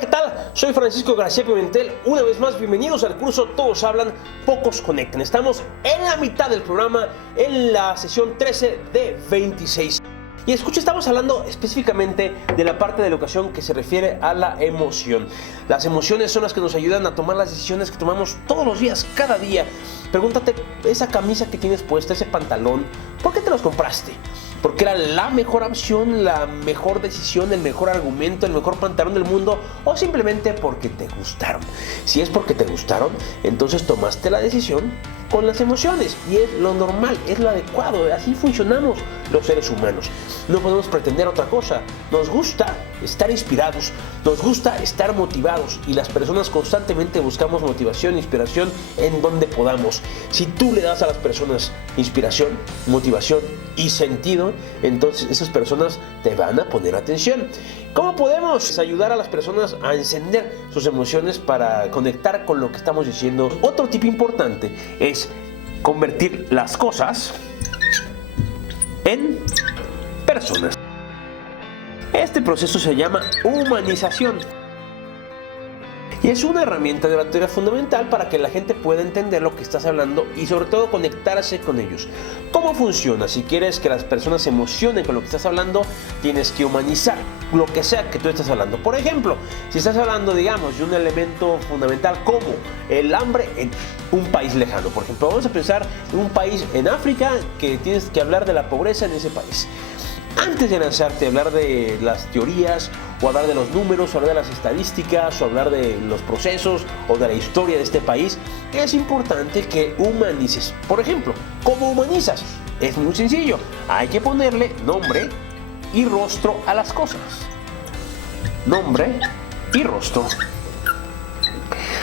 ¿qué tal? Soy Francisco García Pimentel. Una vez más, bienvenidos al curso Todos Hablan, Pocos Conectan. Estamos en la mitad del programa, en la sesión 13 de 26. Y escucha, estamos hablando específicamente de la parte de la educación que se refiere a la emoción. Las emociones son las que nos ayudan a tomar las decisiones que tomamos todos los días, cada día. Pregúntate, esa camisa que tienes puesta, ese pantalón, ¿por qué te los compraste? ¿Porque era la mejor opción, la mejor decisión, el mejor argumento, el mejor pantalón del mundo? ¿O simplemente porque te gustaron? Si es porque te gustaron, entonces tomaste la decisión con las emociones. Y es lo normal, es lo adecuado. Así funcionamos los seres humanos. No podemos pretender otra cosa. Nos gusta estar inspirados, nos gusta estar motivados. Y las personas constantemente buscamos motivación, inspiración en donde podamos. Si tú le das a las personas inspiración, motivación y sentido, entonces esas personas te van a poner atención. ¿Cómo podemos ayudar a las personas a encender sus emociones para conectar con lo que estamos diciendo? Otro tip importante es convertir las cosas en personas. Este proceso se llama humanización. Y es una herramienta de oratoria fundamental para que la gente pueda entender lo que estás hablando y sobre todo conectarse con ellos. ¿Cómo funciona? Si quieres que las personas se emocionen con lo que estás hablando, tienes que humanizar lo que sea que tú estés hablando. Por ejemplo, si estás hablando, digamos, de un elemento fundamental como el hambre en un país lejano. Por ejemplo, vamos a pensar en un país en África que tienes que hablar de la pobreza en ese país. Antes de lanzarte a hablar de las teorías, o hablar de los números, o hablar de las estadísticas, o hablar de los procesos, o de la historia de este país, es importante que humanices. Por ejemplo, ¿cómo humanizas? Es muy sencillo. Hay que ponerle nombre y rostro a las cosas. Nombre y rostro.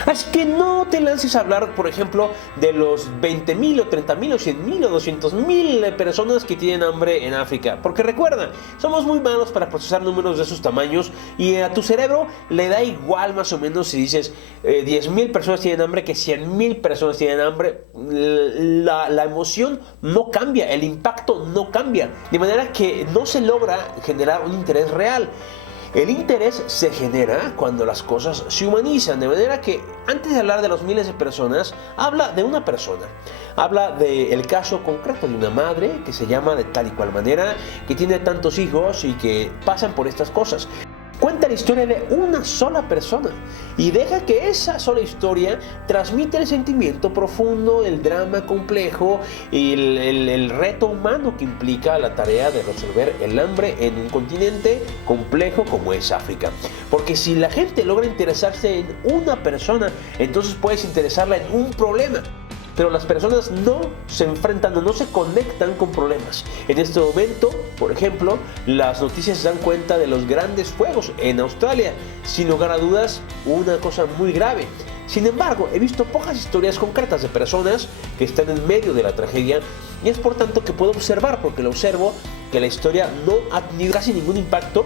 Así que no te lances a hablar, por ejemplo, de los 20,000 o 30,000 o 100,000 o 200,000 personas que tienen hambre en África. Porque recuerda, somos muy malos para procesar números de esos tamaños y a tu cerebro le da igual más o menos si dices 10,000 personas tienen hambre que 100,000 personas tienen hambre. La emoción no cambia, el impacto no cambia. De manera que no se logra generar un interés real. El interés se genera cuando las cosas se humanizan, de manera que antes de hablar de los miles de personas, habla de una persona. Habla del caso concreto de una madre que se llama de tal y cual manera, que tiene tantos hijos y que pasan por estas cosas. Cuenta la historia de una sola persona y deja que esa sola historia transmita el sentimiento profundo, el drama complejo y el reto humano que implica la tarea de resolver el hambre en un continente complejo como es África. Porque si la gente logra interesarse en una persona, entonces puedes interesarla en un problema. Pero las personas no se enfrentan o no se conectan con problemas. En este momento, por ejemplo, las noticias se dan cuenta de los grandes fuegos en Australia. Sin lugar a dudas, una cosa muy grave. Sin embargo, he visto pocas historias concretas de personas que están en medio de la tragedia y es por tanto que puedo observar, porque lo observo, que la historia no ha tenido casi ningún impacto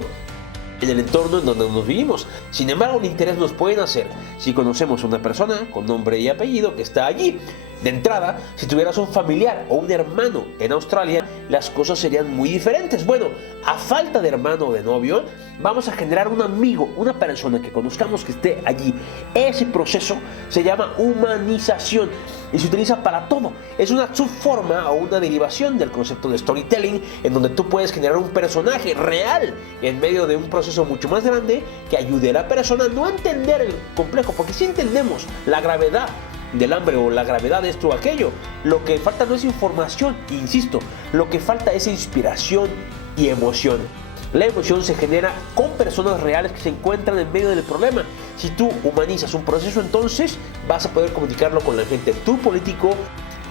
en el entorno en donde nos vivimos. Sin embargo, el interés nos puede nacer si conocemos a una persona con nombre y apellido que está allí. De entrada, si tuvieras un familiar o un hermano en Australia, las cosas serían muy diferentes. Bueno, a falta de hermano o de novio, vamos a generar un amigo, una persona que conozcamos que esté allí. Ese proceso se llama humanización y se utiliza para todo. Es una subforma o una derivación del concepto de storytelling, en donde tú puedes generar un personaje real en medio de un proceso mucho más grande que ayude a la persona no a entender el complejo, porque si entendemos la gravedad del hambre o la gravedad de esto o aquello, lo que falta no es información, insisto, lo que falta es inspiración y emoción. La emoción se genera con personas reales que se encuentran en medio del problema. Si tú humanizas un proceso, entonces vas a poder comunicarlo con la gente. Tu político,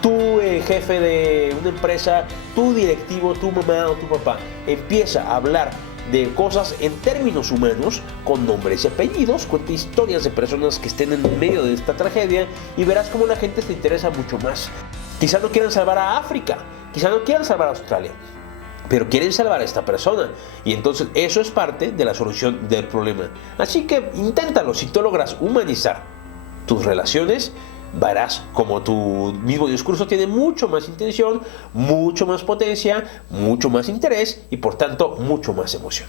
tu jefe de una empresa, tu directivo, tu mamá o tu papá empieza a hablar de cosas en términos humanos, con nombres y apellidos, cuenta historias de personas que estén en medio de esta tragedia y verás cómo la gente se interesa mucho más. Quizá no quieran salvar a África, quizá no quieran salvar a Australia, pero quieren salvar a esta persona y entonces eso es parte de la solución del problema. Así que inténtalo. Si tú logras humanizar tus relaciones, verás como tu mismo discurso tiene mucho más intención, mucho más potencia, mucho más interés y por tanto mucho más emoción.